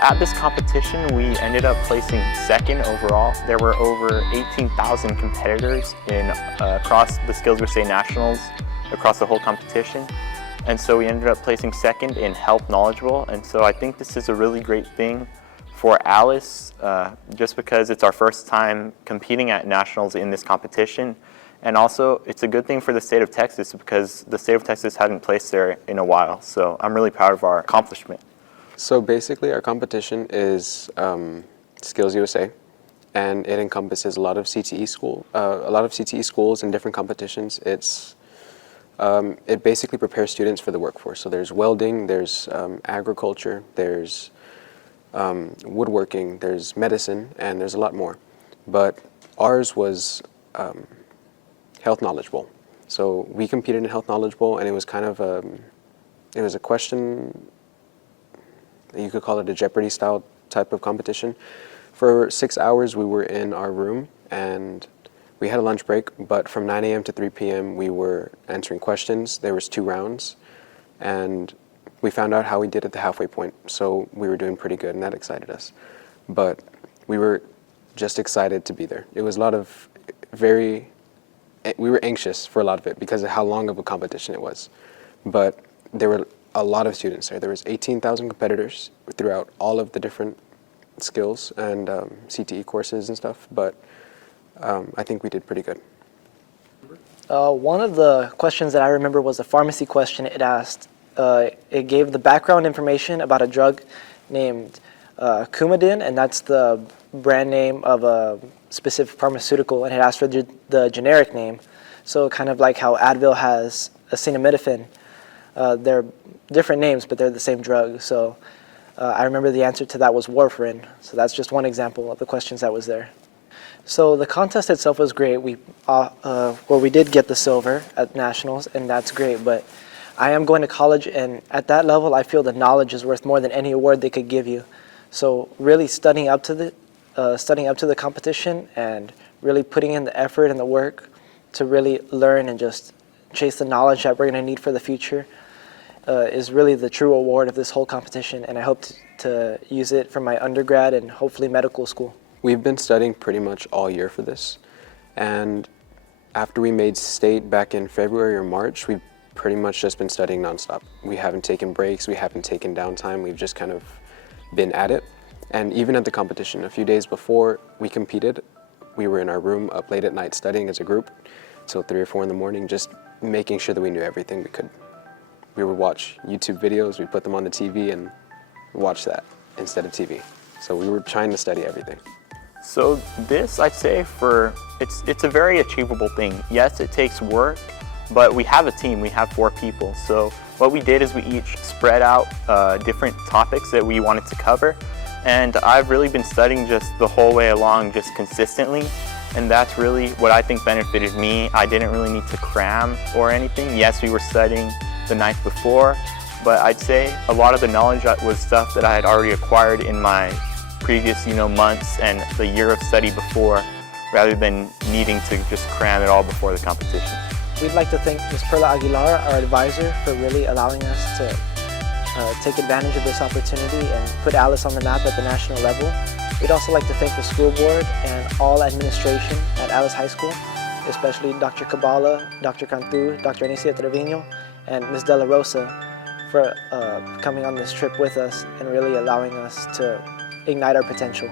At this competition, we ended up placing second overall. There were over 18,000 competitors across the SkillsUSA Nationals, across the whole competition. And so we ended up placing second in Health Knowledgeable. And so I think this is a really great thing for Alice, just because it's our first time competing at Nationals in this competition. And also, it's a good thing for the state of Texas because the state of Texas hadn't placed there in a while. So I'm really proud of our accomplishment. So basically, our competition is SkillsUSA, and it encompasses a lot of CTE schools and different competitions. It basically prepares students for the workforce. So there's welding, there's agriculture, there's woodworking, there's medicine, and there's a lot more. But ours was Health Knowledgeable. So we competed in Health Knowledgeable, and it was kind of it was a question. You could call it a Jeopardy style type of competition. For 6 hours we were in our room and we had a lunch break, but from 9 a.m. to 3 p.m. we were answering questions. There was 2 rounds and we found out how we did at the halfway point. So we were doing pretty good and that excited us. But we were just excited to be there. It was a lot of we were anxious for a lot of it because of how long of a competition it was. But there were a lot of students there. There was 18,000 competitors throughout all of the different skills and CTE courses and stuff, but I think we did pretty good. One of the questions that I remember was a pharmacy question. It asked, it gave the background information about a drug named Coumadin, and that's the brand name of a specific pharmaceutical, and it asked for the generic name. So kind of like how Advil has acetaminophen. They're different names, but they're the same drug. So I remember the answer to that was warfarin. So that's just one example of the questions that was there. So the contest itself was great. We did get the silver at Nationals, and that's great. But I am going to college, and at that level, I feel the knowledge is worth more than any award they could give you. So really studying up to the competition and really putting in the effort and the work to really learn and just chase the knowledge that we're going to need for the future is really the true award of this whole competition, and I hope to use it for my undergrad and hopefully medical school. We've been studying pretty much all year for this, and after we made state back in February or March, we've pretty much just been studying nonstop. We haven't taken breaks, we haven't taken downtime, we've just kind of been at it. And even at the competition, a few days before we competed, we were in our room up late at night studying as a group till 3 or 4 in the morning, just making sure that we knew everything we could. We would watch YouTube videos, we'd put them on the TV and watch that instead of TV. So we were trying to study everything. So this, I'd say, it's a very achievable thing. Yes, it takes work, but we have a team, we have 4 people. So what we did is we each spread out different topics that we wanted to cover. And I've really been studying just the whole way along, just consistently. And that's really what I think benefited me. I didn't really need to cram or anything. Yes, we were studying the night before, but I'd say a lot of the knowledge was stuff that I had already acquired in my previous, months and the year of study before, rather than needing to just cram it all before the competition. We'd like to thank Ms. Perla Aguilar, our advisor, for really allowing us to take advantage of this opportunity and put Alice on the map at the national level. We'd also like to thank the school board and all administration at Alice High School, especially Dr. Cabala, Dr. Cantu, Dr. Anicia Trevino, and Ms. De La Rosa for coming on this trip with us and really allowing us to ignite our potential.